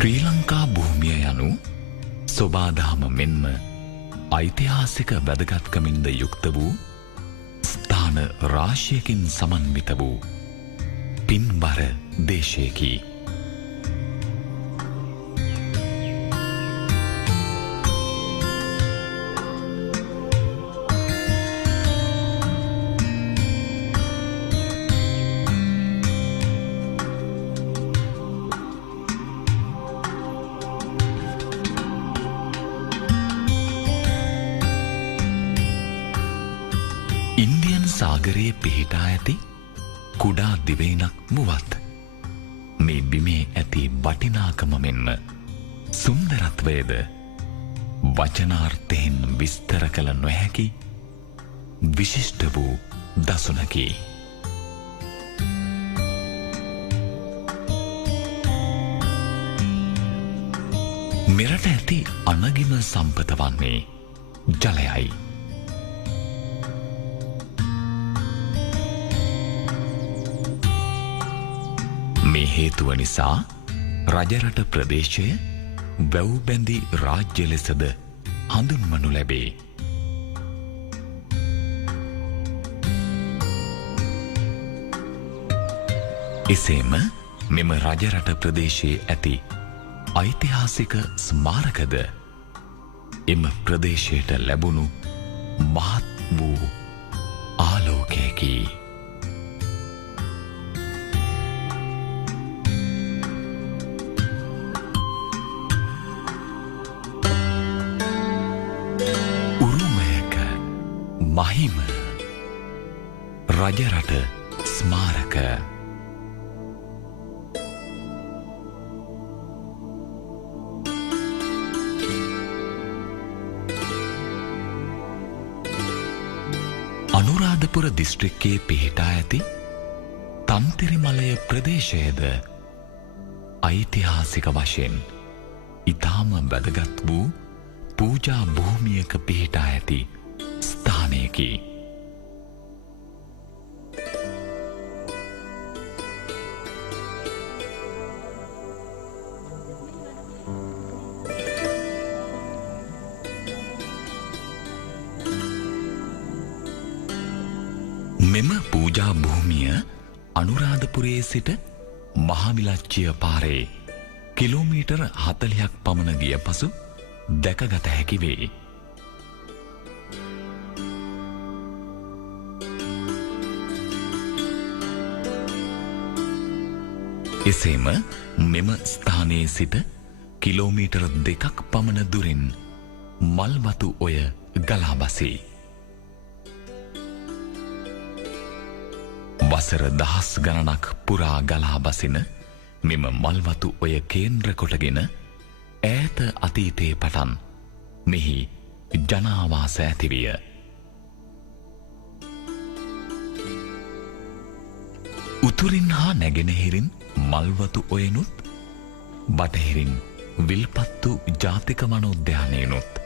ශ්‍රී ලංකා භූමිය යනු සොබාදහම මෙන්ම ඓතිහාසික වැදගත්කමින්ද යුක්ත වූ ස්ථාන රාශියකින් සමන්විත වූ පින්බර දේශයකි. ඉන්දියන් සාගරයේ පිහිටා ඇති කුඩා දිවයිනක් මුවත් මේ බිමේ ඇති වටිනාකම මෙන්ම සුන්දරත්වයද වචනාර්ථයෙන් විස්තර කළ නොහැකි විශිෂ්ට වූ දසුනකි. මෙරට ඇති අනගිම සම්පත වන්නේ ජලයයි. මේ හේතුව නිසා රජරට ප්‍රදේශය වැව් බැඳි රාජ්‍ය ලෙසද හඳුන්වනු ලැබේ. එසේම මෙම රජරට ප්‍රදේශයේ ඇති ඓතිහාසික ස්මාරකද එම ප්‍රදේශයට ලැබුණු මහත් වූ ආලෝකයකි. මහිම රජරට ස්මාරක. අනුරාධපුර දිස්ත්‍රික්කයේ පිහිටා ඇති තන්තිරිමලය ප්‍රදේශයද ඓතිහාසික වශයෙන් ඉතාම වැදගත් වූ පූජා භූමියක පිහිටා ඇති ස්ථානයකි. මෙම පූජා භූමිය අනුරාධපුරයේ සිට මහාවිලච්චිය පාරේ කිලෝමීටර් 40ක් පමණ ගිය පසු දැකගත හැකි වේ. එසේම මෙම ස්ථානයේ සිට කිලෝමීටර් 2ක් පමණ දුරින් මල්වතු ඔය ගලා බසී. වසර දහස් ගණනක් පුරා ගලා බසින මෙම මල්වතු ඔය කේන්ද්‍ර කොටගෙන ඈත අතීතයේ පටන් මෙහි ජනාවාස ඇතිවිය. උතුරින් හා නැගෙනහිරින් මල්වතු ඔයනුත් බටහිරින් විල්පත්තු ජාතික වනෝද්‍යානයනුත්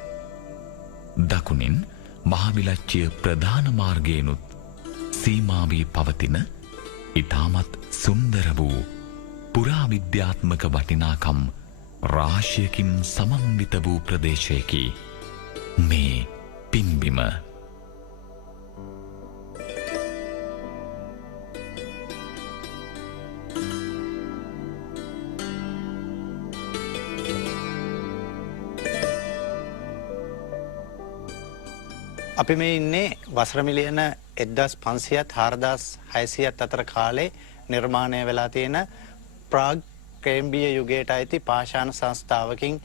දකුණින් මහාවිලච්චිය ප්‍රධාන මාර්ගයනුත් සීමා වී පවතින ඉතාමත් සුන්දර වූ පුරාවිද්‍යාත්මක වටිනාකම් රාශියකින් සමන්විත වූ ප්‍රදේශයකි මේ පින්බිම. අපි මේ ඉන්නේ වසර මිලියන 1500ත් 4600ත් අතර කාලේ නිර්මාණය වෙලා තියෙන ප්‍රාග් කේම්බිය යුගයට අයිති පාෂාණ සංස්ථාවකින්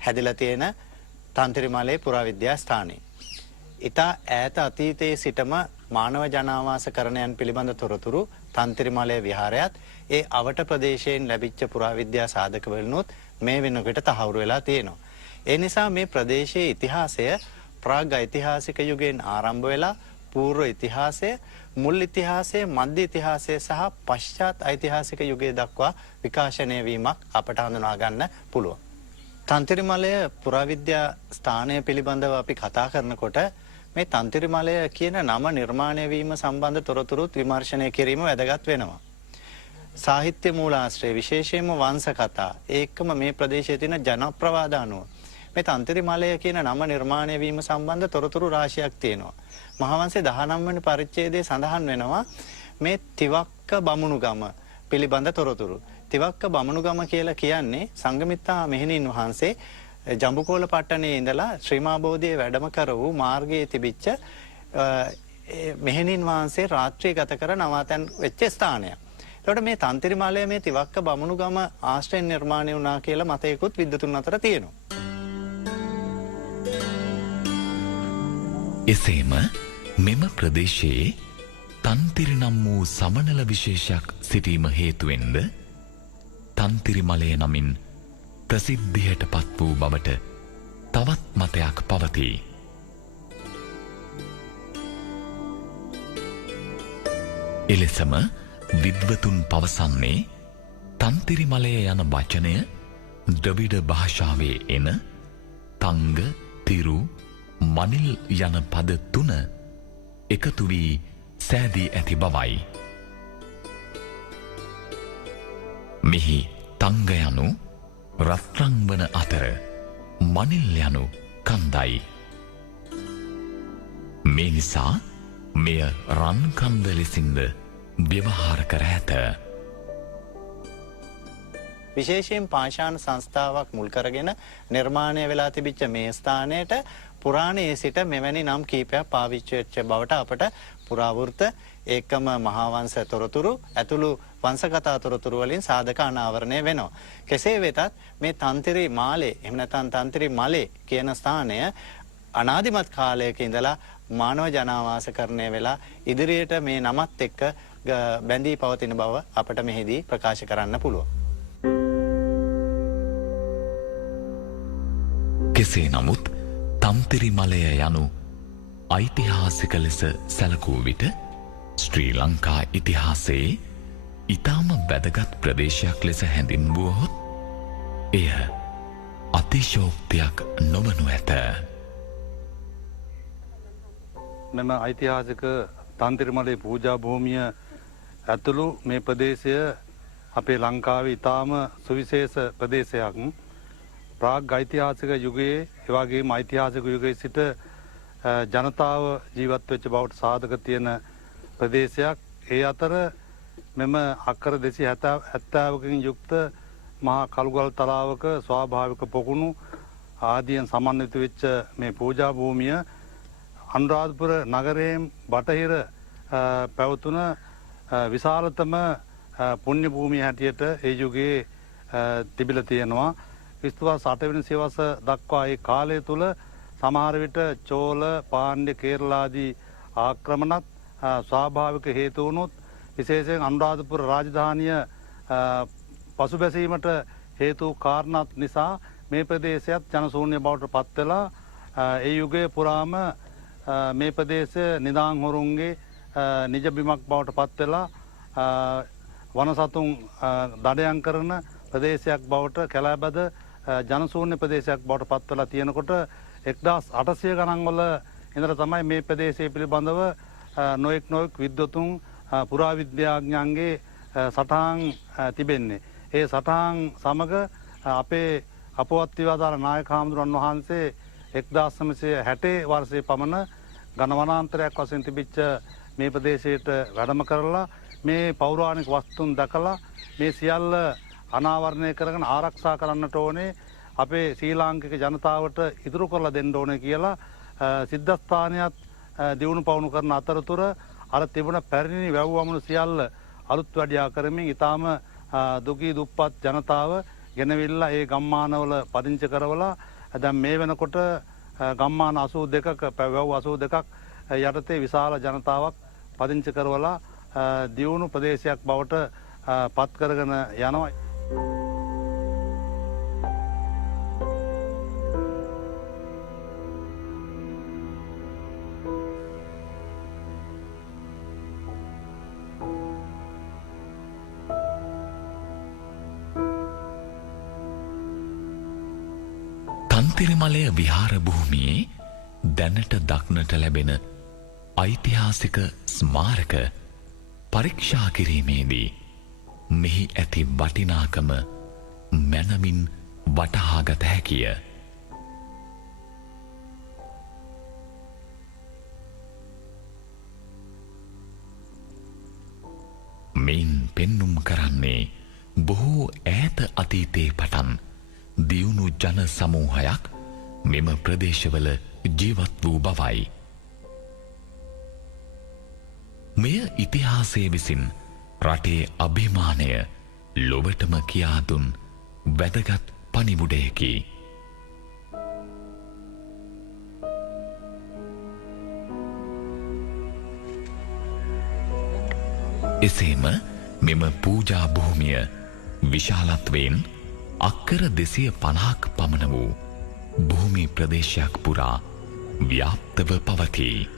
හැදිලා තියෙන තන්තිරිමලේ පුරාවිද්‍යා ස්ථානය. ඉතා ඈත අතීතයේ සිටම මානව ජනාවාසකරණයන් පිළිබඳ තොරතුරු තන්තිරිමලේ විහාරයත් ඒ අවට ප්‍රදේශයෙන් ලැබිච්ච පුරාවිද්‍යා සාධකවලුත් මේ වෙනකොට තහවුරු වෙලා තියෙනවා. ඒ නිසා මේ ප්‍රදේශයේ ඉතිහාසය ප්‍රාග් ඓතිහාසික යුගයෙන් ආරම්භ වෙලා පූර්ව ඉතිහාසය, මුල් ඉතිහාසය, මධ්‍ය ඉතිහාසය සහ පශ්චාත් ඓතිහාසික යුගයේ දක්වා විකාශනය වීමක් අපට හඳුනා ගන්න පුළුවන්. තන්තිරිමලය පුරාවිද්‍යා ස්ථානය පිළිබඳව අපි කතා කරනකොට මේ තන්තිරිමලය කියන නම නිර්මාණය වීම සම්බන්ධ තොරතුරුත් විමර්ශනය කිරීම වැදගත් වෙනවා. සාහිත්‍ය මූලාශ්‍රය විශේෂයෙන්ම වංශ කතා ඒකම මේ ප්‍රදේශයේ තියෙන ජනප්‍රවාද අනුව මේ තන්තිරි මලය කියන නම නිර්මාණය වීම සම්බන්ධ තොරතුරු රාශියක් තියෙනවා. මහාවංශයේ 19 වෙනි පරිච්ඡේදයේ සඳහන් වෙනවා මේ තිවක්ක බමුණුගම පිළිබඳ තොරතුරු. තිවක්ක බමුණුගම කියලා කියන්නේ සංඝමිත්තා මෙහෙණින් වහන්සේ ජම්බුකෝල පట్టණයේ ඉඳලා ශ්‍රීමා බෝධියේ වැඩම කර වූ මාර්ගයේ තිබිච්ච මෙහෙණින් වහන්සේ රාත්‍රිය ගත කර නවාතැන් වෙච්ච ස්ථානයක්. එතකොට මේ තන්තිරි මාලය මේ තිවක්ක බමුණුගම ආශ්‍රයෙන් නිර්මාණය වුණා කියලා මතයකුත් විද්වතුන් අතර තියෙනවා. එසේම මෙම ප්‍රදේශයේ තන්තිරි නම් වූ සමනල විශේෂයක් සිටීම හේතුවෙන්ද තන්තිරි මලය නමින් ප්‍රසිද්ධියට පත් වූ බවට තවත් මතයක් පවතී. එලෙසම විද්වතුන් පවසන්නේ තන්තිරි මලය යන වචනය ද්‍රවිඩ භාෂාවේ එන තංග, තිරු, මනිල් යන පද තුන එකතු වී සෑදී ඇති බවයි. මෙහි තංග යනු රත්රන් වන අතර මනිල් යනු කන්දයි. මේ නිසා මෙය රන් කන්ද ලෙසින්ද ව්‍යවහාර කර ඇත. විශේෂයෙන් පාෂාණ සංස්ථාවක් මුල් කරගෙන නිර්මාණය වෙලා තිබිච්ච මේ ස්ථානයට පුරාණයේ සිට මෙවැනි නම් කීපයක් පාවිච්චි වෙච්ච බවට අපට පුරාවෘත්ත ඒකම මහාවංශ තොරතුරු ඇතුළු වංශකථා තොරතුරු වලින් සාධක අනාවරණය වෙනවා. කෙසේ වෙතත් මේ තන්තිරි මාලේ එහෙම නැත්නම් තන්තිරි මලේ කියන ස්ථානය අනාදිමත් කාලයක ඉඳලා මානව ජනාවාසකරණය වෙලා ඉදිරියට මේ නමත් එක්ක බැඳී පවතින බව අපට මෙහිදී ප්‍රකාශ කරන්න පුළුවන්. කෙසේ නමුත් තන්තිරි මලය යනු ඓතිහාසික ලෙස සැලකූ විට ශ්‍රී ලංකා ඉතිහාසයේ ඉතාම වැදගත් ප්‍රදේශයක් ලෙස හැඳින්වුවහොත් එය අතිශෝක්තියක් නොවනු ඇත. මෙම ඓතිහාසික තන්තිරි මලේ පූජා භූමිය ඇතුළු මේ ප්‍රදේශය අපේ ලංකාවේ ඉතාම සුවිශේෂ ප්‍රදේශයක්. ප්‍රාග් ඓතිහාසික යුගයේ එවාගේම ඓතිහාසික යුගයේ සිට ජනතාව ජීවත් වෙච්ච බවට සාධක තියෙන ප්‍රදේශයක්. ඒ අතර මෙම අක්කර 270කින් යුක්ත මහා කළුගල් තලාවක ස්වාභාවික පොකුණු ආදියෙන් සමන්විත වෙච්ච මේ පූජා භූමිය අනුරාධපුර නගරයෙන් බටහිර පැවතුන විශාලතම පුණ්‍ය භූමිය හැටියට ඒ යුගයේ තිබිලා තියෙනවා. ක්‍රිස්තුවස් 8 වෙනි සියවස දක්වා ඒ කාලය තුල සමහර විට චෝල, පාණ්ඩ්‍ය, කේරලාදී ආක්‍රමණත් ස්වාභාවික හේතු වුණොත් විශේෂයෙන් අනුරාධපුර රාජධානිය පසුබැසීමට හේතු කාරණාත් නිසා මේ ප්‍රදේශයත් ජනශූන්‍ය බවට පත් වෙලා ඒ යුගයේ පුරාම මේ ප්‍රදේශය නිදාන් හොරුන්ගේ නිජ බිමක් බවට පත් වෙලා වනසතුන් දඩයම් කරන ප්‍රදේශයක් බවට කැලෑබද ජනශූන්‍ය ප්‍රදේශයක් බවට පත් වෙලා තියෙනකොට 1800 ගණන් වල ඉඳලා තමයි මේ ප්‍රදේශය පිළිබඳව නොඑක් විද්වතුන් පුරාවිද්‍යාඥයන්ගේ සටහන් තිබෙන්නේ. ඒ සටහන් සමග අපේ අපවත් විවාදාල නායක හාමුදුරන් වහන්සේ 1960 වර්ෂයේ පමණ ඝන වනාන්තරයක් වශයෙන් තිබිච්ච මේ ප්‍රදේශයට වැඩම කරලා මේ පෞරාණික වස්තුන් දැකලා මේ සියල්ල අනාවරණය කරගෙන ආරක්ෂා කරන්නට ඕනේ අපේ ශ්‍රී ලාංකික ජනතාවට ඉදිරි කරලා දෙන්න ඕනේ කියලා සිද්ධාස්ථානයත් දියුණු පවුණු කරන අතරතුර අර තිබුණ පැරණි වැව් වමුණු සියල්ල අලුත් වැඩියා කරමින් ඊටාම දුගී දුප්පත් ජනතාව ගෙනවිල්ලා ඒ ගම්මානවල පදිංචි කරවලා දැන් මේ වෙනකොට ගම්මාන 82ක වැව් 82ක් යටතේ විශාල ජනතාවක් පදිංචි කරවලා දියුණු ප්‍රදේශයක් බවට පත් කරගෙන යනවා. තන්තිරිමලය විහාර භූමියේ දැනට දක්නට ලැබෙන ඓතිහාසික ස්මාරක පරීක්ෂා කිරීමේදී මෙහි ඇති වටිනාකම මැනමින් වටහාගත හැකිය. මෙයින් පෙන්නුම් කරන්නේ බොහෝ ඈත අතීතයේ පටන් දියුණු ජන සමූහයක් මෙම ප්‍රදේශවල ජීවත් වූ බවයි. මෙය ඉතිහාසය විසින් රටේ අභිමානය ලොවටම කියා දුන් වැදගත් පණිවුඩයකි. එසේම මෙම පූජා භූමිය විශාලත්වයෙන් අක්කර 250ක් පමණ වූ භූමි ප්‍රදේශයක් පුරා ව්‍යාප්තව පවතී.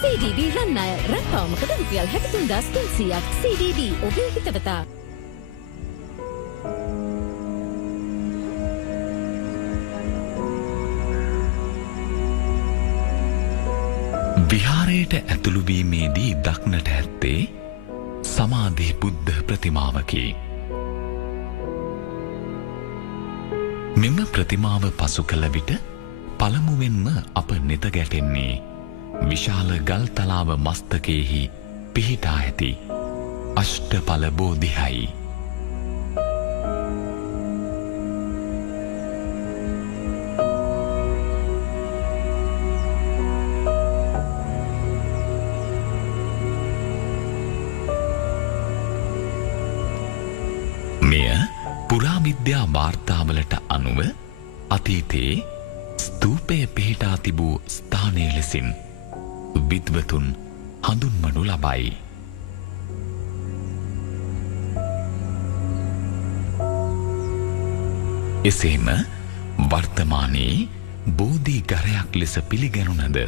CDD රන්නය රැප්පාමකට රුපියල් 63,300ක් CDD ඔබේ හිතවතා. විහාරයට ඇතුළු වීමේදී දක්නට ඇත්තේ සමාධි බුද්ධ ප්‍රතිමාවකි. මෙම ප්‍රතිමාව පසු කළ විට පළමුවෙන්ම අප නෙත ගැටෙන්නේ විශාල ගල් තලාව මස්තකයෙහි පිහිටා ඇති අෂ්ටඵල බෝධියයි. මෙය පුරාවිද්‍යා වාර්තාවලට අනුව අතීතයේ ස්තූපය පිහිටා තිබූ ස්ථානය ලෙසින් විද්වතුන් හඳුන්වනු ලබයි. එසේම වර්තමානයේ බෝධි ගරයක් ලෙස පිළිගැනුණද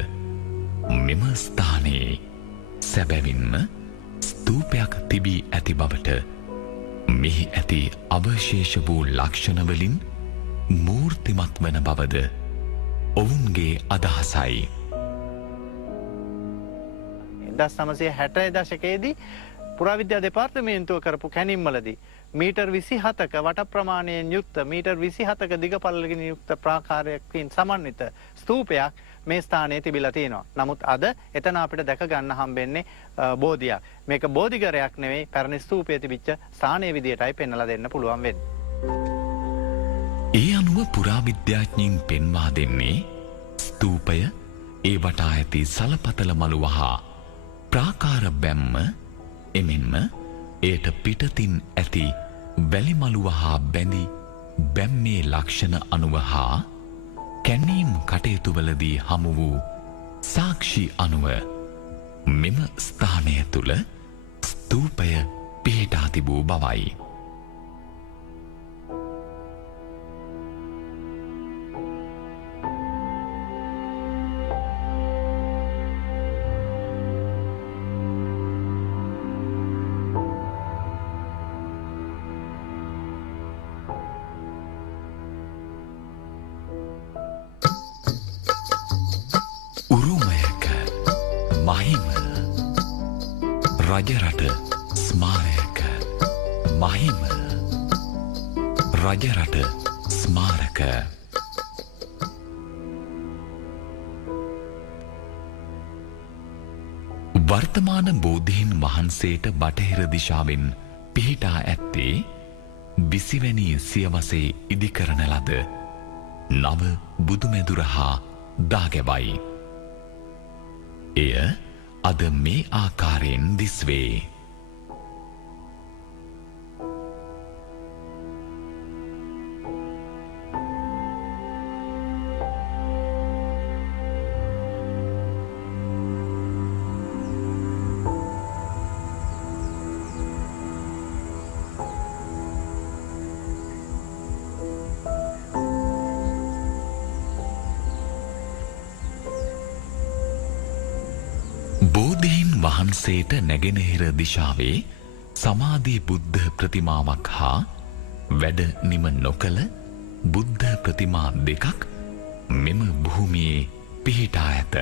මෙම ස්ථානයේ සැබැවින්ම ස්තූපයක් තිබී ඇති බවට මෙහි ඇති අවශේෂ වූ ලක්ෂණවලින් මූර්තිමත් වන බවද ඔවුන්ගේ අදහසයි. 1960 දශකයේදී පුරාවිද්‍යා දෙපාර්තමේන්තුව කරපු කැණීම්වලදී මීටර් 27ක වට ප්‍රමාණයෙන් යුක්ත මීටර් 27ක දිගපළලකින් යුක්ත ප්‍රාකාරයකින් සමන්විත ස්තූපයක් මේ ස්ථානයේ තිබිලා තියෙනවා. නමුත් අද එතන අපිට දැක ගන්න හම්බෙන්නේ බෝධියක්. මේක බෝධිගරයක් නෙවෙයි පැරණි ස්තූපයේ තිබිච්ච ස්ථානයේ විදියටයි පෙන්වලා දෙන්න පුළුවන් වෙන්නේ. ඒ අනුව පුරාවිද්‍යාඥයින් පෙන්වා දෙන්නේ ස්තූපය ඒ වටා ඇති සලපතල මළුව හා ප්‍රාකාර බැම්ම එමෙන්ම එයට පිටතින් ඇති වැලි මළුව හා බැඳි බැම්මේ ලක්ෂණ අනුව හා කැණීම් කටයුතුවලදී හමු වූ සාක්ෂි අනුව මෙම ස්ථානය තුළ ස්තූපය පිහිටා තිබූ බවයි. උරුමයක මහිම රජරට ස්මාරයක මහිම රජරට ස්මාරක වර්තමාන බෝධීන් වහන්සේට බටහිර දිශාවෙන් පිහිටා ඇත්තේ 20 වැනි සියවසේ ඉදිකරන ලද නව බුදුමැදුර හා දාගැබයි. එය අද මේ ආකාරයෙන් දිස්වේ. බෝධීන් වහන්සේට නැගෙනහිර දිශාවේ සමාධි බුද්ධ ප්‍රතිමාවක් හා වැඩ නිම නොකළ බුද්ධ ප්‍රතිමා දෙකක් මෙම භූමියේ පිහිටා ඇත.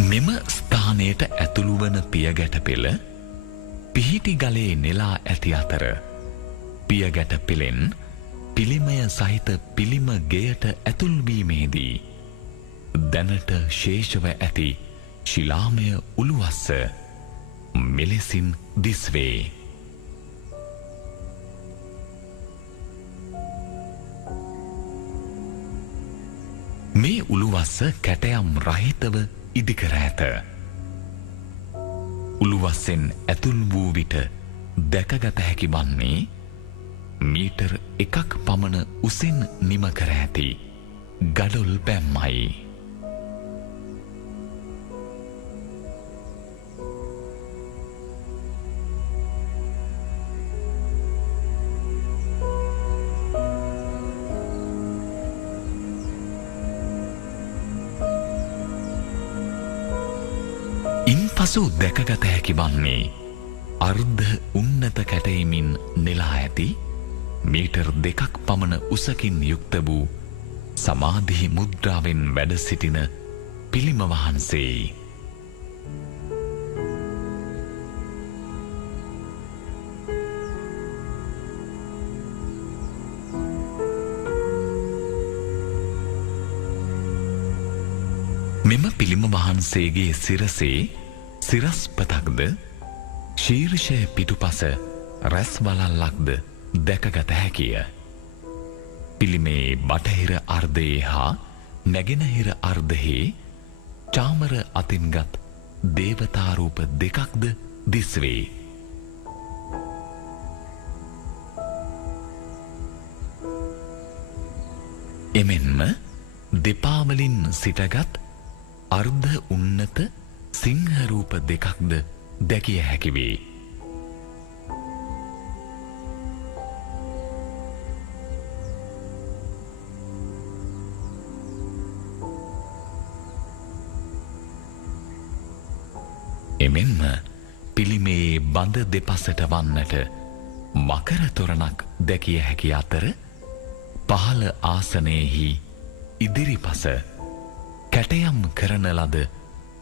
මෙම ස්ථානයට ඇතුළු වන පියගැට පෙළ පිහිටි ගලේ නෙලා ඇති අතර පියගැට පෙළෙන් පිළිමය සහිත පිළිම ගෙයට ඇතුල්වීමේදී දැනට ශේෂව ඇති ශිලාමය උළුවස්ස මෙලෙසින් දිස්වේ. මේ උළුවස්ස කැටයම් රහිතව ඉදිකර ඇත. උළුවස්සෙන් ඇතුල් වූ විට දැකගත හැකි වන්නේ මීටර් 1ක් පමණ උසින් නිම කර ඇති ගඩොල් පැම්මයි. ඉන්පසු දැකගත හැකි වන්නේ අර්ධ උන්නත කැටයමින් නෙලා ඇති මීටර් 2ක් පමණ උසකින් යුක්ත වූ සමාධි මුද්‍රාවෙන් වැඩ සිටින පිළිම වහන්සේයි. මෙම පිළිම වහන්සේගේ සිරසේ සිරස්පතක්ද ශීර්ෂය පිටුපස රැස් වලල්ලක්ද දැකගත හැකිය. පිළිමේ බටහිර අර්ධයේ හා නැගෙනහිර අර්ධයේ චාමර අතින්ගත් දේවතාරූප දෙකක්ද දිස්වේ. එමෙන්ම දෙපාවලින් සිටගත් අර්ධ උන්නත සිංහරූප දෙකක්ද දැකිය හැකි වේ. එමෙන්ම පිළිමේ බඳ දෙපසට වන්නට මකර තොරණක් දැකිය හැකි අතර පහළ ආසනයෙහි ඉදිරිපස කැටයම් කරන ලද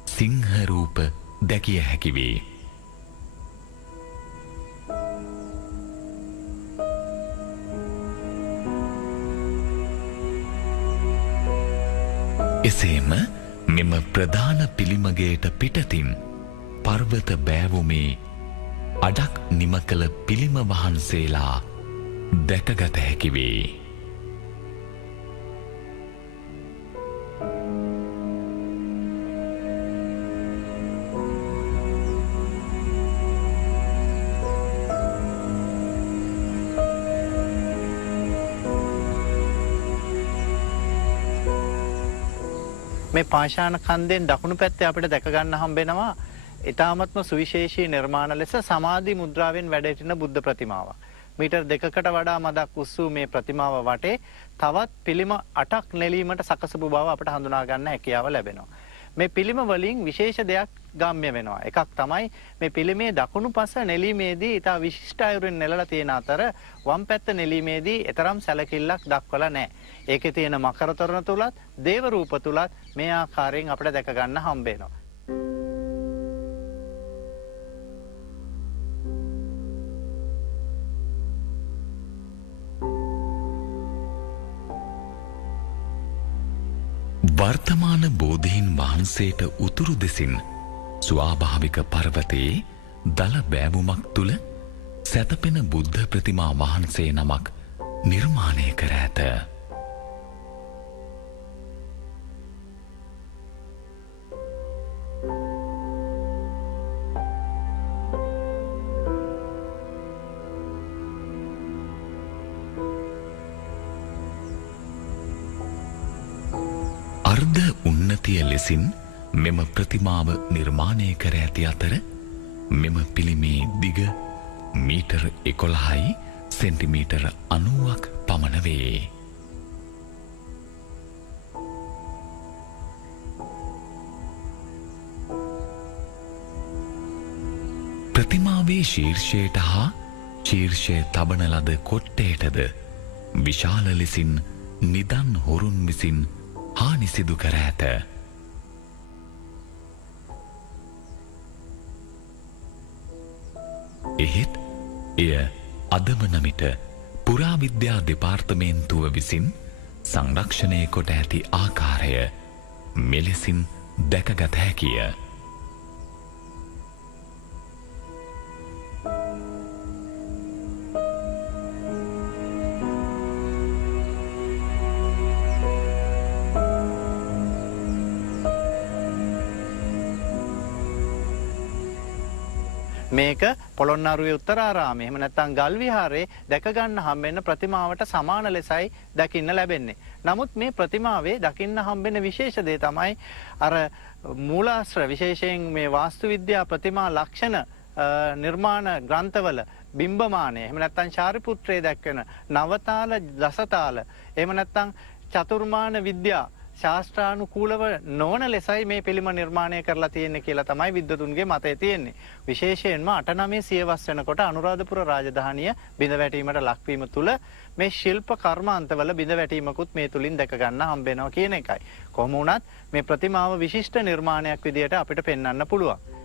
සිංහරූප දැකිය හැකි වේ. එසේම මෙම ප්‍රධාන පිළිමගේට පිටතින් පර්වත බෑවුමේ අඩක් නිම කළ පිළිම වහන්සේලා දැකගත හැකි වේ. මේ පාෂාණ කන්දෙන් දකුණු පැත්තේ අපිට දැක ගන්න හම්බෙනවා ඊ타මත්ම සුවිශේෂී නිර්මාණ ලෙස සමාධි මුද්‍රාවෙන් වැඩ සිටින බුද්ධ ප්‍රතිමාවක්. මීටර් 2කට වඩා මදක් උස් වූ මේ ප්‍රතිමාව වටේ තවත් පිළිම 8ක් නෙලීමට සකසපු බව අපට හඳුනා ගන්න හැකියාව ලැබෙනවා. මේ පිළිම වලින් විශේෂ දෙයක් ගම්ම්‍ය වෙනවා. එකක් තමයි මේ පිළිමේ දකුණු පස නෙලීමේදී ඊට විශිෂ්ට අයුරින් නෙලලා තියෙන අතර වම් පැත්ත නෙලීමේදී ඊතරම් සැලකිල්ලක් දක්වලා නැහැ. ඒකේ තියෙන මකර තොරණ තුලත් දේව රූප තුලත් මේ ආකාරයෙන් අපිට දැක ගන්න හම්බ වෙනවා. වර්තමාන බෝධීන් වහන්සේට උතුරු දෙසින් ස්වාභාවික පර්වතයේ දල බෑවුමක් තුළ සැතපෙන බුද්ධ ප්‍රතිමා වහන්සේ නමක් නිර්මාණය කර ඇත. අර්ධ උන්නතිය ලෙසින් මෙම ප්‍රතිමාව නිර්මාණය කර ඇති අතර මෙම පිළිමේ දිග මීටර් 11යි සෙන්ටිමීටර් 90ක් පමණ වේ. ප්‍රතිමාවේ ශීර්ෂයට හා ශීර්ෂය තබන ලද කොට්ටේටද විශාල ලෙසින් නිදන් හොරුන් විසින් හානි සිදු කර ඇත. එහෙත් එය අදමනමිට පුරාවිද්‍යා දෙපාර්තමේන්තුව විසින් සංරක්ෂණය කොට ඇති ආකාරය මෙලෙසින් දැකගත හැකිය. මේක පොළොන්නරුවේ උත්තරාරාමයේ එහෙම නැත්නම් ගල් විහාරයේ දැක ගන්න හම්බෙන ප්‍රතිමාවට සමාන ලෙසයි දකින්න ලැබෙන්නේ. නමුත් මේ ප්‍රතිමාවේ දකින්න හම්බෙන විශේෂ දේ තමයි අර මූලාශ්‍ර විශේෂයෙන් මේ වාස්තු විද්‍යා ප්‍රතිමා ලක්ෂණ නිර්මාණ ග්‍රන්ථවල බිම්බමානය එහෙම නැත්නම් ශාරිපුත්‍රයේ දැක්වෙන නවතාල දසතාල එහෙම නැත්නම් චතුර්මාන විද්‍යා ශාස්ත්‍රානුකූලව නොවන ලෙසයි මේ පිළිම නිර්මාණය කරලා තියෙන්නේ කියලා තමයි විද්වතුන්ගේ මතය තියෙන්නේ. විශේෂයෙන්ම 8-9 සියවස් වෙනකොට අනුරාධපුර රාජධානිය බිඳ වැටීමට ලක්වීම තුළ මේ ශිල්ප කර්මාන්තවල බිඳ වැටීමකුත් මේ තුලින් දැක ගන්න හම්බ වෙනවා කියන එකයි. කොහොම වුණත් මේ ප්‍රතිමාව විශිෂ්ට නිර්මාණයක් විදියට අපිට පෙන්වන්න පුළුවන්.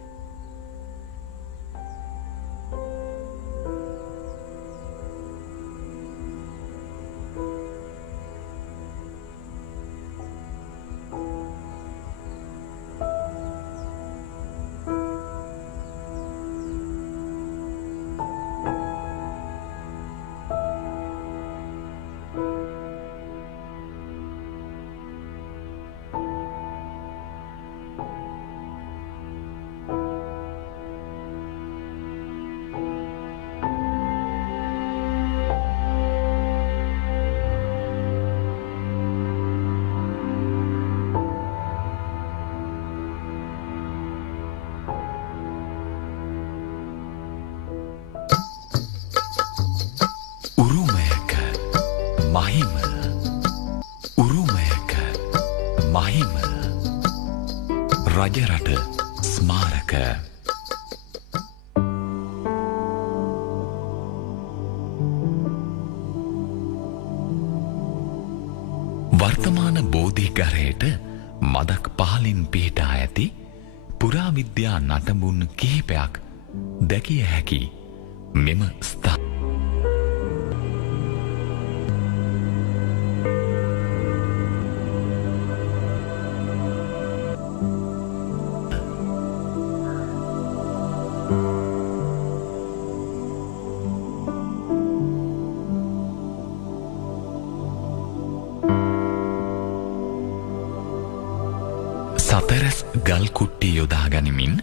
මහිම රජරට ස්මාරක වර්තමාන බෝධිඝරයට මදක් පහලින් පිහිටා ඇති පුරාවිද්‍යා නටඹුන් කිහිපයක් දැකිය හැකි මෙම ස්ථාන සතරස් ගල් කුට්ටි යොදා ගනිමින්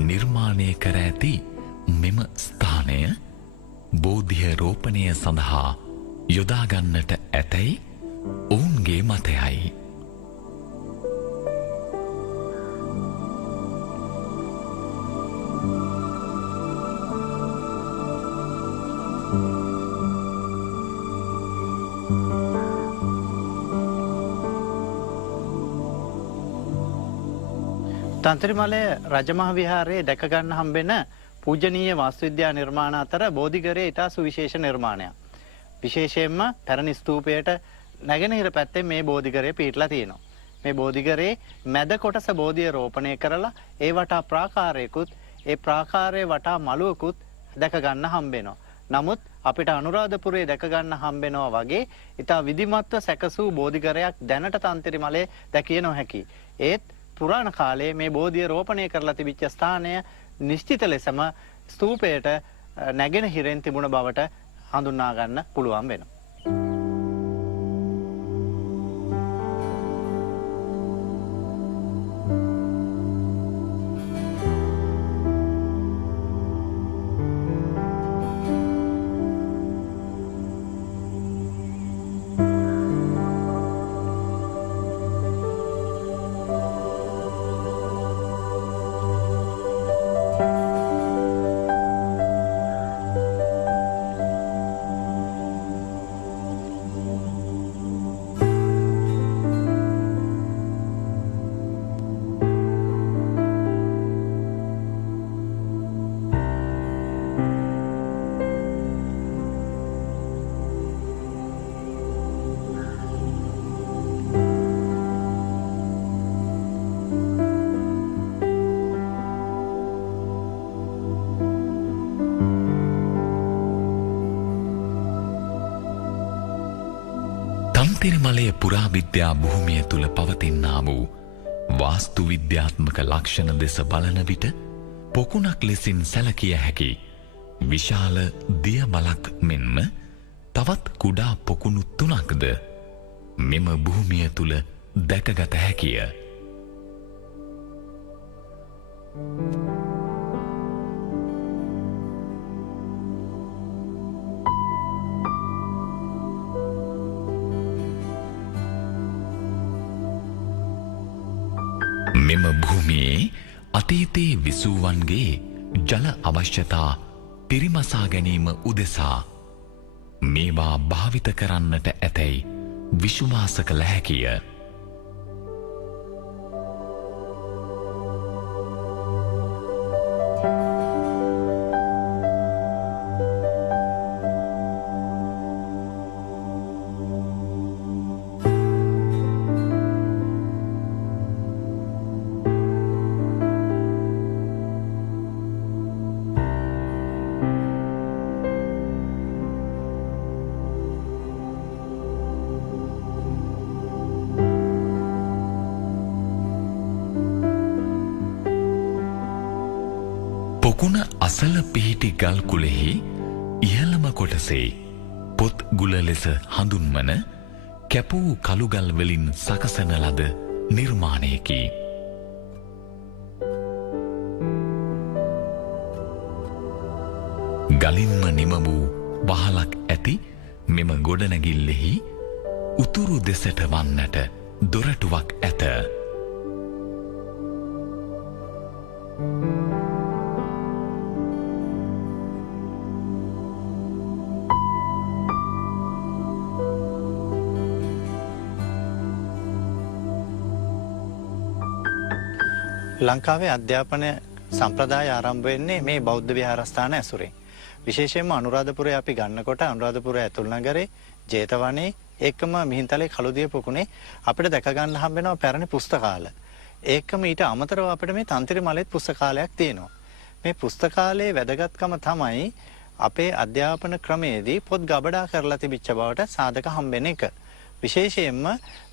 නිර්මාණය කර ඇති මෙම ස්ථානය බෝධිය රෝපණය සඳහා යොදා ගන්නට ඇතැයි ඔවුන්ගේ මතයයි. තන්ත්‍රිමලය රජමහ විහාරයේ දැක ගන්න හම්බෙන පූජනීය වාස්තු විද්‍යා නිර්මාණ අතර බෝධිඝරයේ ඉතා සුවිශේෂ නිර්මාණයක්. විශේෂයෙන්ම පැරණි ස්තූපයට නැගෙනහිර පැත්තේ මේ බෝධිඝරය පිහිටලා තියෙනවා. මේ බෝධිඝරයේ මැද කොටස බෝධිය රෝපණය කරලා ඒ වටා ප්‍රාකාරයකුත් ඒ ප්‍රාකාරයේ වටා මළුවකුත් දැක ගන්න හම්බෙනවා. නමුත් අපිට අනුරාධපුරයේ දැක ගන්න හම්බෙනවා වගේ ඉතා විධිමත්ව සැකසූ බෝධිඝරයක් දැනට තන්ත්‍රිමලයේ දැකිය නොහැකි. ඒත් පුරාණ කාලයේ මේ බෝධිය රෝපණය කරලා තිබිච්ච ස්ථානය නිශ්චිත ලෙසම ස්තූපයට නැගෙනහිරෙන් තිබුණ බවට හඳුන්වා ගන්න පුළුවන් වෙනවා. තන්තිරිමලය පුරාවිද්‍යා භූමිය තුළ පවතින්නා වූ වාස්තු විද්‍යාත්මක ලක්ෂණ දෙස බලන විට පොකුණක් ලෙසින් සැලකිය හැකි විශාල දියබලක් මෙන්ම තවත් කුඩා පොකුණු 3ක්ද මෙම භූමිය තුළ දැකගත හැකිය. මෙම භූමියේ අතීතයේ විසූවන්ගේ ජල අවශ්‍යතා පිරිමසා ගැනීම උදෙසා මේවා භාවිත කරන්නට ඇතැයි විශ්වාස කළ හැකිය. පොකුණ අසල පිහිටි ගල් කුලෙහි ඉහළම කොටසේ පොත් ගුල ලෙස හඳුන්වන කැපූ කළුගල් වලින් සකසන ලද නිර්මාණයකි. ගලින්ම නිම වූ වහලක් ඇති මෙම ගොඩනැගිල්ලෙහි උතුරු දෙසට වන්නට දොරටුවක් ඇත. ලංකාවේ අධ්‍යාපන සම්ප්‍රදාය ආරම්භ වෙන්නේ මේ බෞද්ධ විහාරස්ථාන ඇසුරෙන්. විශේෂයෙන්ම අනුරාධපුරේ අපි ගන්නකොට අනුරාධපුර ඇතුල් නගරේ ජේතවනේ ඒකම මිහින්තලේ කළුදිය පොකුණේ අපිට දැක ගන්න හම්බ වෙනවා පැරණි පුස්තකාල. ඒකම ඊට අමතරව අපිට මේ තන්ත්‍රිමලෙත් පුස්තකාලයක් තියෙනවා. මේ පුස්තකාලයේ වැදගත්කම තමයි අපේ අධ්‍යාපන ක්‍රමයේදී පොත් ගබඩා කරලා තිබිච්ච බවට සාධක හම්බෙන එක. විශේෂයෙන්ම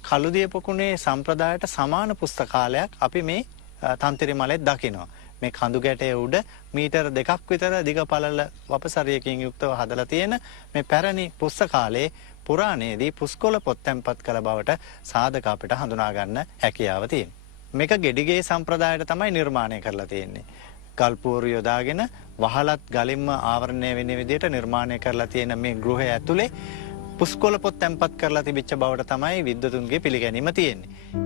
කළුදිය පොකුණේ සම්ප්‍රදායට සමාන පුස්තකාලයක් අපි මේ තන්තිරිමලෙත් දකිනවා. මේ කඳු ගැටේ උඩ මීටර 2ක් විතර දිග පළල වපසරියකින් යුක්තව හදලා තියෙන මේ පැරණි පුස්තකාලයේ පුරාණයේදී පුස්කොළ පොත් තැන්පත් කළ බවට සාධක අපිට හඳුනා ගන්න හැකියාව තියෙනවා. මේක ගෙඩිගේ සම්ප්‍රදායට තමයි නිර්මාණය කරලා තියෙන්නේ. ගල්පුවරු යොදාගෙන වහලත් ගලින්ම ආවරණය වෙන විදිහට නිර්මාණය කරලා තියෙන මේ ගෘහය ඇතුලේ පුස්කොළ පොත් තැන්පත් කරලා තිබිච්ච බවට තමයි විද්වතුන්ගේ පිළිගැනීම තියෙන්නේ.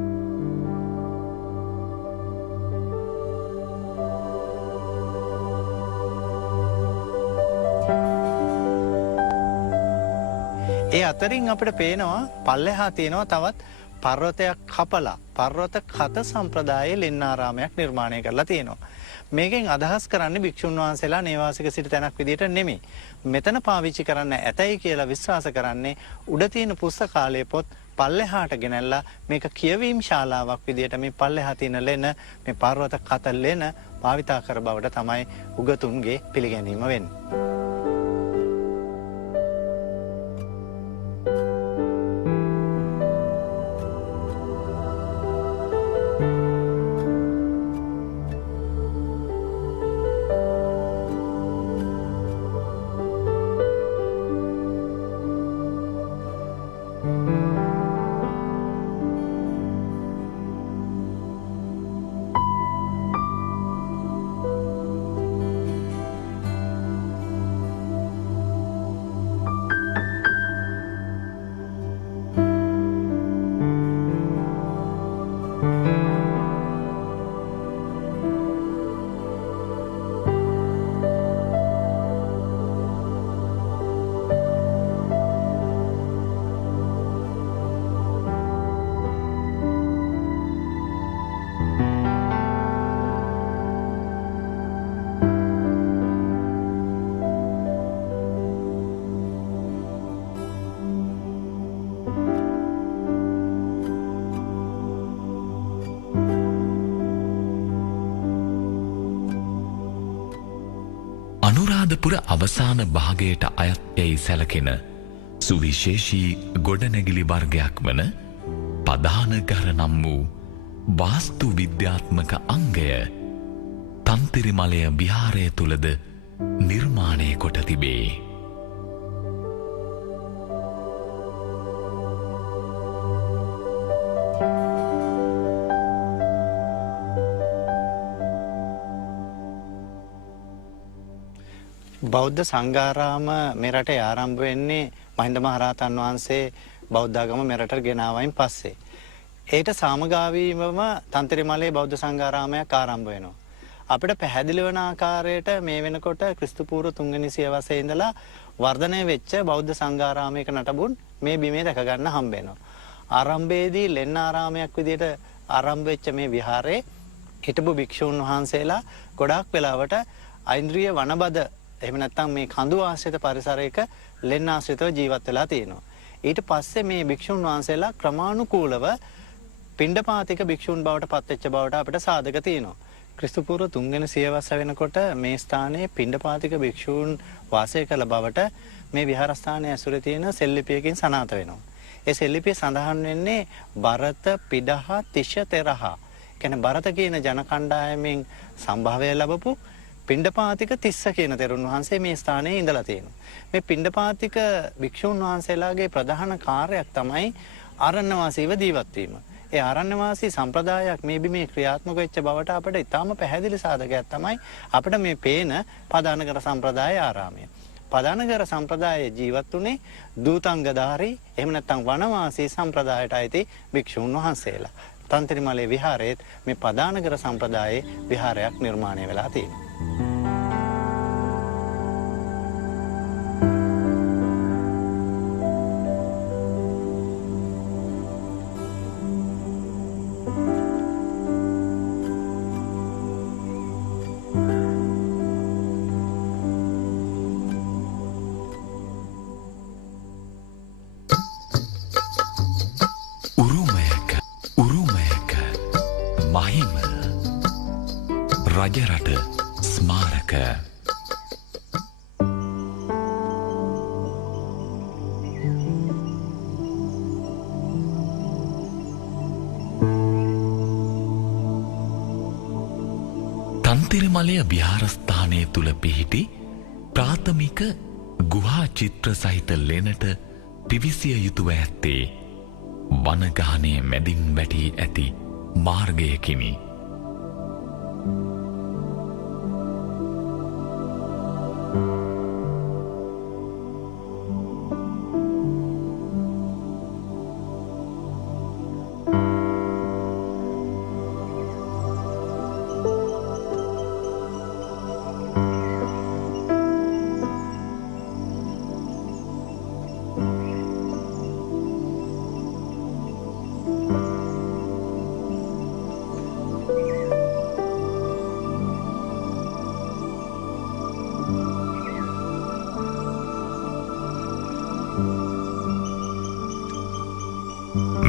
ඒ අතරින් අපිට පේනවා පල්ලෙහා තියෙනවා තවත් පර්වතයක් කපලා පර්වත කත සම්ප්‍රදායේ ලෙන්නාරාමයක් නිර්මාණය කරලා තියෙනවා. මේකෙන් අදහස් කරන්නේ භික්ෂුන් වහන්සේලා නේවාසික සිට තැනක් විදිහට නෙමෙයි. මෙතන පාවිච්චි කරන්න ඇතයි කියලා විශ්වාස කරන්නේ උඩ තියෙන පුස්තකාලයේ පොත් පල්ලෙහාට ගෙනල්ලා මේක කියවීම් ශාලාවක් විදිහට මේ පල්ලෙහා තියෙන ලෙන මේ පර්වත කත ලෙන භාවිතා කර බවට තමයි උගතුන්ගේ පිළිගැනීම වෙන්නේ. අනුරාධපුර අවසාන භාගයට අයත් යැයි සැලකෙන සුවිශේෂී ගොඩනැගිලි වර්ගයක් වන පදානගර නම් වූ වාස්තු විද්‍යාත්මක අංගය තන්තිරිමලය විහාරය තුළද නිර්මාණය කොට තිබේ. බෞද්ධ සංඝාරාම මෙරටේ ආරම්භ වෙන්නේ මහින්ද මහරහතන් වහන්සේ බෞද්ධාගම මෙරට ගෙනාවයින් පස්සේ. ඒට සාමගාමීවම තන්තිරිමලේ බෞද්ධ සංඝාරාමයක් ආරම්භ වෙනවා. අපිට පැහැදිලි වන ආකාරයට මේ වෙනකොට ක්‍රිස්තු පූර්ව 3 වෙනි සියවසේ ඉඳලා වර්ධනය වෙච්ච බෞද්ධ සංඝාරාමයක නටබුන් මේ බිමේ දැක ගන්න හම්බ වෙනවා. ආරම්භයේදී ලෙන් ආරාමයක් විදිහට ආරම්භ වෙච්ච මේ විහාරේ හිටපු භික්ෂූන් වහන්සේලා ගොඩාක් වෙලාවට ඓන්ද්‍රිය වනබද එහෙම නැත්නම් මේ කඳු ආශ්‍රිත පරිසරයක ලෙන් ආශ්‍රිතව ජීවත් වෙලා තියෙනවා. ඊට පස්සේ මේ භික්ෂුන් වහන්සේලා ක්‍රමානුකූලව පිණ්ඩපාතික භික්ෂුන් බවට පත්වෙච්ච බවට අපිට සාධක තියෙනවා. ක්‍රිස්තු පූර්ව 3 වෙනි සියවස වෙනකොට මේ ස්ථානයේ පිණ්ඩපාතික භික්ෂූන් වාසය කළ බවට මේ විහාරස්ථානයේ ඇසුරේ තියෙන සෙල්ලිපියකින් සනාථ වෙනවා. ඒ සෙල්ලිපිය සඳහන් වෙන්නේ බරත පිඩහ තිෂ තෙරහ. කියන්නේ බරත කියන ජන කණ්ඩායමෙන් සම්භාවය ලැබපු පිණ්ඩපාතික තිස්ස කියන තෙරුන් වහන්සේ මේ ස්ථානයේ ඉඳලා තියෙනවා. මේ පිණ්ඩපාතික භික්ෂූන් වහන්සේලාගේ ප්‍රධාන කාර්යයක් තමයි ආරණ්‍යවාසීව ජීවත් වීම. ඒ ආරණ්‍යවාසී සම්ප්‍රදායක් මේ බිමේ ක්‍රියාත්මක වෙච්ච බවට අපිට ඉතාම පැහැදිලි සාධකයක් තමයි අපිට මේ පේන පදානගර සම්ප්‍රදාය ආරාමය. පදානගර සම්ප්‍රදායේ ජීවත් වුණේ දූතංගධාරී එහෙම නැත්නම් වනවාසී සම්ප්‍රදායට අයිති භික්ෂූන් වහන්සේලා. තන්තිරිමලේ විහාරයේ මේ පදානගර සම්ප්‍රදායේ විහාරයක් නිර්මාණය වෙලා තියෙනවා. මහිම රජරට ස්මාරක තන්තිරිමලය විහාරස්ථානය තුළ පිහිටි ප්‍රාථමික ගුහා චිත්‍ර සහිත ලෙනට පිවිසිය යුතුව ඇත්තේ වනගානය මැදින් වැටී ඇති මාර්ගයකිනි.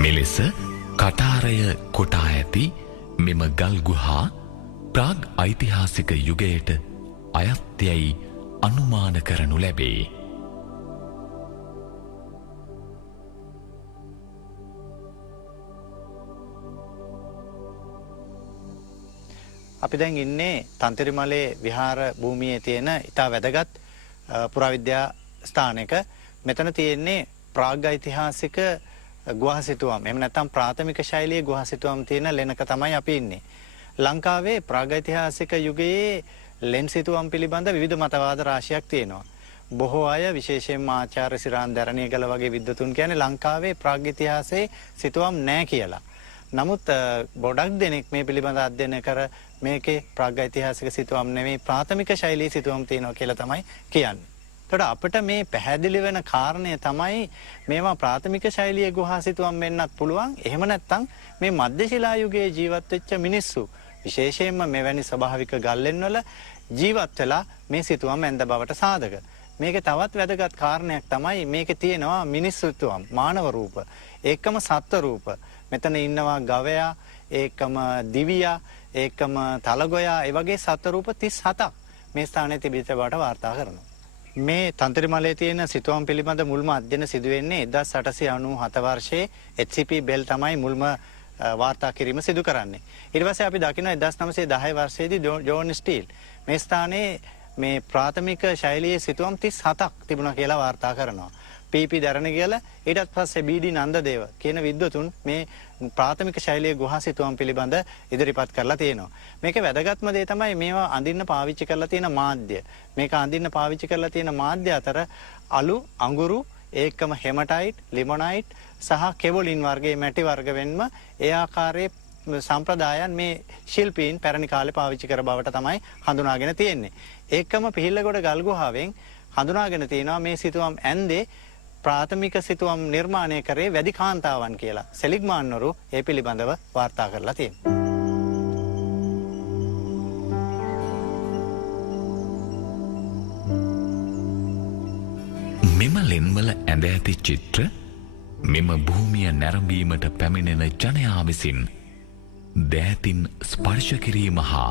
මෙලෙස කටාරය කොටා ඇති මෙම ගල්ගුහා ප්‍රාග් ඓතිහාසික යුගයට අයත්යයි අනුමාන කරනු ලැබේ. අපි දැන් ඉන්නේ තන්තිරිමලේ විහාර භූමියේ තියෙන ඉතා වැදගත් පුරාවිද්‍යා ස්ථානයක. මෙතන තියෙන්නේ ප්‍රාග් ඓතිහාසික ගුහා සිතුවම්. එහෙම නැත්නම් ප්‍රාථමික ශෛලියේ ගුහා සිතුවම් තියෙන ලෙනක තමයි අපි ඉන්නේ. ලංකාවේ ප්‍රාගෛතිහාසික යුගයේ ලෙන් සිතුවම් පිළිබඳ විවිධ මතවාද රාශියක් තියෙනවා. බොහෝ අය විශේෂයෙන්ම ආචාර්ය සිරාන් දැරණියගල වගේ විද්වතුන් කියන්නේ ලංකාවේ ප්‍රාගෛතිහාසයේ සිතුවම් නැහැ කියලා. නමුත් ගොඩක් දෙනෙක් මේ පිළිබඳ අධ්‍යයනය කර මේකේ ප්‍රාගෛතිහාසික සිතුවම් නෙමෙයි ප්‍රාථමික ශෛලී සිතුවම් තියෙනවා කියලා තමයි කියන්නේ. එතකොට අපිට මේ පැහැදිලි වෙන කාරණය තමයි මේවා ප්‍රාථමික ශෛලියේ ගුහා සිතුවම් වෙන්නත් පුළුවන්. එහෙම නැත්නම් මේ මධ්‍ය ශිලා යුගයේ ජීවත් වෙච්ච මිනිස්සු විශේෂයෙන්ම මෙවැනි ස්වභාවික ගල්ලෙන් වල ජීවත් වෙලා මේ සිතුවම් ඇඳ බවට සාධක. මේකේ තවත් වැදගත් කාරණයක් තමයි මේකේ තියෙනවා මිනිස්සු සිතුවම්, මානව රූප, ඒකම සත්ත්ව රූප. මෙතන ඉන්නවා ගවයා, ඒකම දිවියා, ඒකම තලගොයා, ඒ වගේ සත්ත්ව රූප 37ක් මේ ස්ථානයේ තිබිච්ච බවට වාර්තා කරනවා. මේ තන්ත්‍රමලයේ තියෙන සිතුවම් පිළිබඳ මුල්ම අධ්‍යයන සිදු වෙන්නේ 1897 වර්ෂයේ HCP බෙල් තමයි මුල්ම වාර්තා කිරීම සිදු කරන්නේ. ඊට පස්සේ අපි දකිනවා 1910 වර්ෂයේදී ජෝන් ස්ටීල් මේ ස්ථානයේ මේ ප්‍රාථමික ශෛලියේ සිතුවම් 37ක් තිබුණා කියලා වාර්තා කරනවා. පීපී දරණ කියලා ඊටත් පස්සේ බීඩී නන්දදේව කියන විද්වතුන් මේ ප්‍රාථමික ශෛලියේ ගුහා සිතුවම් පිළිබඳ ඉදිරිපත් කරලා තියෙනවා. මේක වැදගත්ම දේ තමයි මේවා අඳින්න පාවිච්චි කරලා තියෙන මාධ්‍ය. මේක අඳින්න පාවිච්චි කරලා තියෙන මාධ්‍ය අතර අලු, අඟුරු, ඒකම හෙමටයිට්, ලිමොනයිට් සහ කෙබොලින් වර්ගයේ මැටි වර්ග වෙන්ම ඒ ආකාරයේ සම්ප්‍රදායන් මේ ශිල්පීන් පැරණි කාලේ පාවිච්චි කර බවට තමයි හඳුනාගෙන තියෙන්නේ. ඒකම පිහිල්ලගොඩ ගල් ගුහාවෙන් හඳුනාගෙන තියෙනවා මේ සිතුවම් ඇන්දේ ප්‍රාථමික සිතුවම් නිර්මාණය කරේ වැඩි කාන්තාවන් කියලා. සෙලිග්මාන්නරු ඒ පිළිබඳව වාර්තා කරලා තියෙනවා. මෙම ලෙන්වල ඇඳ ඇති චිත්‍ර මෙම භූමිය නැරඹීමට පැමිණෙන ජනයා විසින් දෑතින් ස්පර්ශ කිරීම හා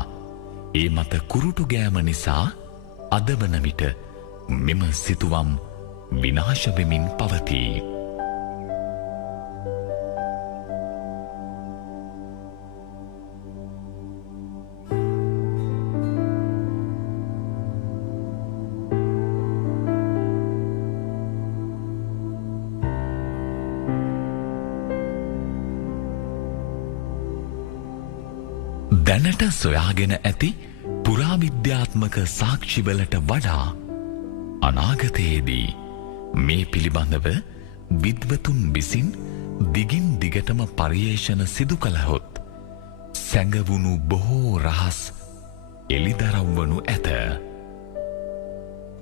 ඒ මත කුරුටු ගෑම නිසා අද වන විට මෙම සිතුවම් විනාශ වෙමින් පවතී. දැනට සොයාගෙන ඇති පුරාවිද්‍යාත්මක සාක්ෂිවලට වඩා අනාගතයේදී මේ පිළිබඳව විද්වතුන් විසින් දිගින් දිගටම පර්යේෂණ සිදු කළහොත් සැඟවුණු බොහෝ රහස් එළිදරව්වනු ඇත.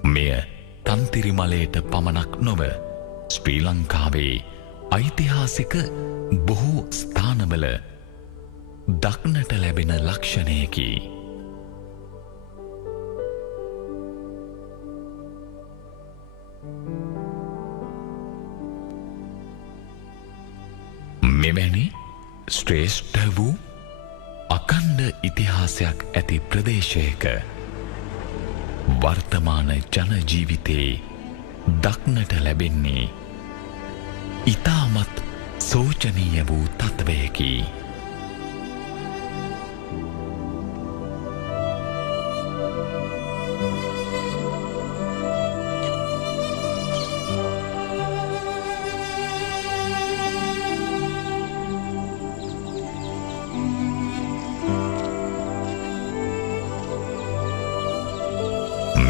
මෙය තන්තිරිමලයට පමණක් නොව ශ්‍රී ලංකාවේ ඓතිහාසික බොහෝ ස්ථානවල දක්නට ලැබෙන ලක්ෂණයකි. මෙවැනි ශ්‍රේෂ්ඨ වූ අඛණ්ඩ ඉතිහාසයක් ඇති ප්‍රදේශයක වර්තමාන ජන ජීවිතයේ දක්නට ලැබෙන්නේ ඉතාමත් සෝචනීය වූ තත්වයකි.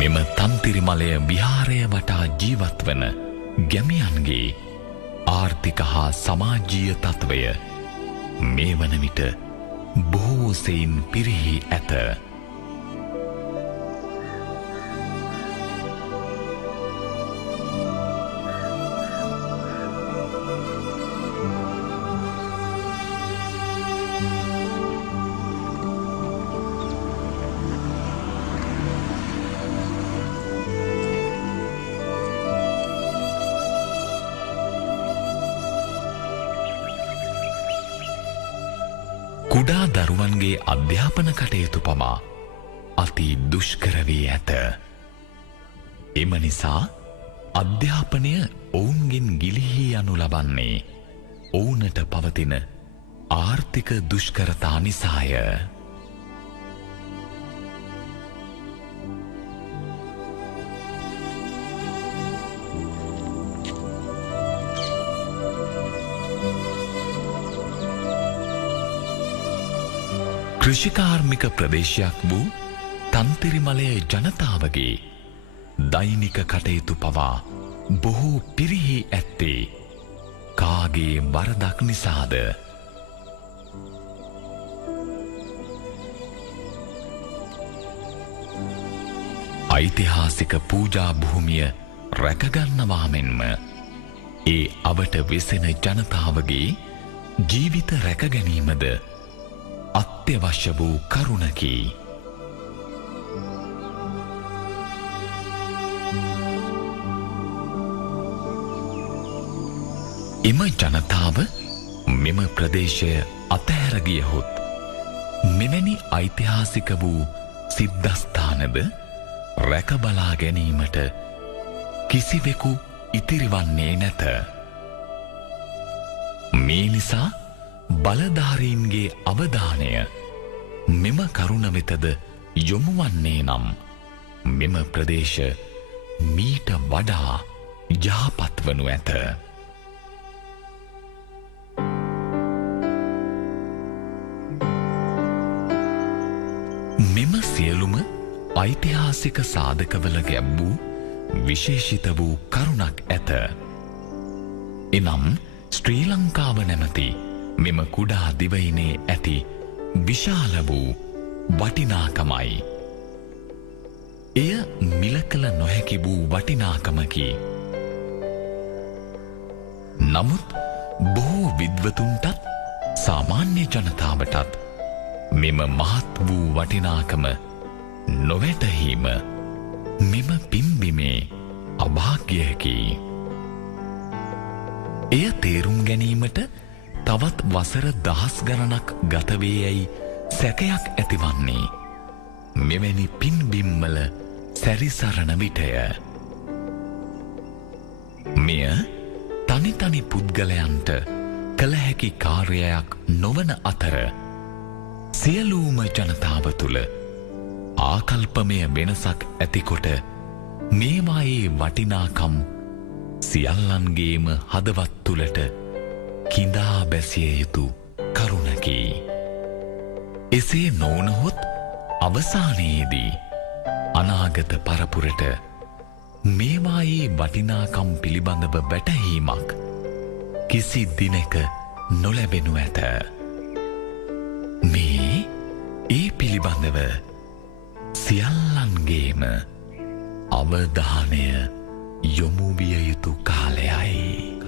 මෙම තන්තිරිමලය විහාරය වටා ජීවත්වන ගැමියන්ගේ ආර්ථික හා සමාජීය තත්වය මේ වන විට බොහෝ සෙයින් පිරිහි ඇත. කුඩා දරුවන්ගේ අධ්‍යාපන කටයුතු පමා අති දුෂ්කර වී ඇත. එම නිසා අධ්‍යාපනය ඔවුන්ගෙන් ගිලිහී යනු ලබන්නේ ඔවුනට පවතින ආර්ථික දුෂ්කරතා නිසාය. කෘෂිකාර්මික ප්‍රදේශයක් වූ තන්තිරිමලය ජනතාවගේ දෛනික කටයුතු පවා බොහෝ පිරිහි ඇත්තේ කාගේ වරදක් නිසාද? ඓතිහාසික පූජා භූමිය රැකගන්නවා මෙන්ම ඒ අවට වෙසෙන ජනතාවගේ ජීවිත රැකගැනීමද අත්‍යවශ්‍ය වූ කරුණකි. එම ජනතාව මෙම ප්‍රදේශය අතහැර ගියහොත් මෙවැනි ඓතිහාසික වූ සිද්ධස්ථානද රැකබලා ගැනීමට කිසිවෙකු ඉතිරිවන්නේ නැත. මේ නිසා බලධාරීන්ගේ අවධානය මෙම කරුණ වෙතද යොමුවන්නේ නම් මෙම ප්‍රදේශ මීට වඩා යහපත් වනු ඇත. මෙම සියලුම ඓතිහාසික සාධකවල ගැබ්වූ විශේෂිත වූ කරුණක් ඇත. එනම් ශ්‍රී ලංකාව නැමති මෙම කුඩා දිවයිනේ ඇති විශාල වූ වටිනාකමයි. එය මිලකල නොහැකි වූ වටිනාකමකි. නමුත් බොහෝ විද්වතුන්ටත් සාමාන්‍ය ජනතාවටත් මෙම මහත් වූ වටිනාකම නොවැටහීම මෙම පින්බිමේ අභාග්‍යයකි. එය තේරුම් ගැනීමට තවත් වසර දහස් ගණනක් ගතවේ යැයි සැකයක් ඇතිවන්නේ මෙවැනි පින්බිම්වල සැරිසරණ විටය. මෙය තනිතනි පුද්ගලයන්ට කළ හැකි කාර්යයක් නොවන අතර සියලූම ජනතාව තුළ ආකල්පමය වෙනසක් ඇතිකොට මේවායේ වටිනාකම් සියල්ලන්ගේම හදවත් තුළට කිඳා බැසිය යුතු කරුණකි. එසේ නොවනහොත් අවසානයේදී අනාගත පරපුරට මේවායේ වටිනාකම් පිළිබඳව වැටහීමක් කිසි දිනක නොලැබෙනු ඇත. මේ ඒ පිළිබඳව සියල්ලන්ගේම අවධානය යොමු විය යුතු කාලයයි.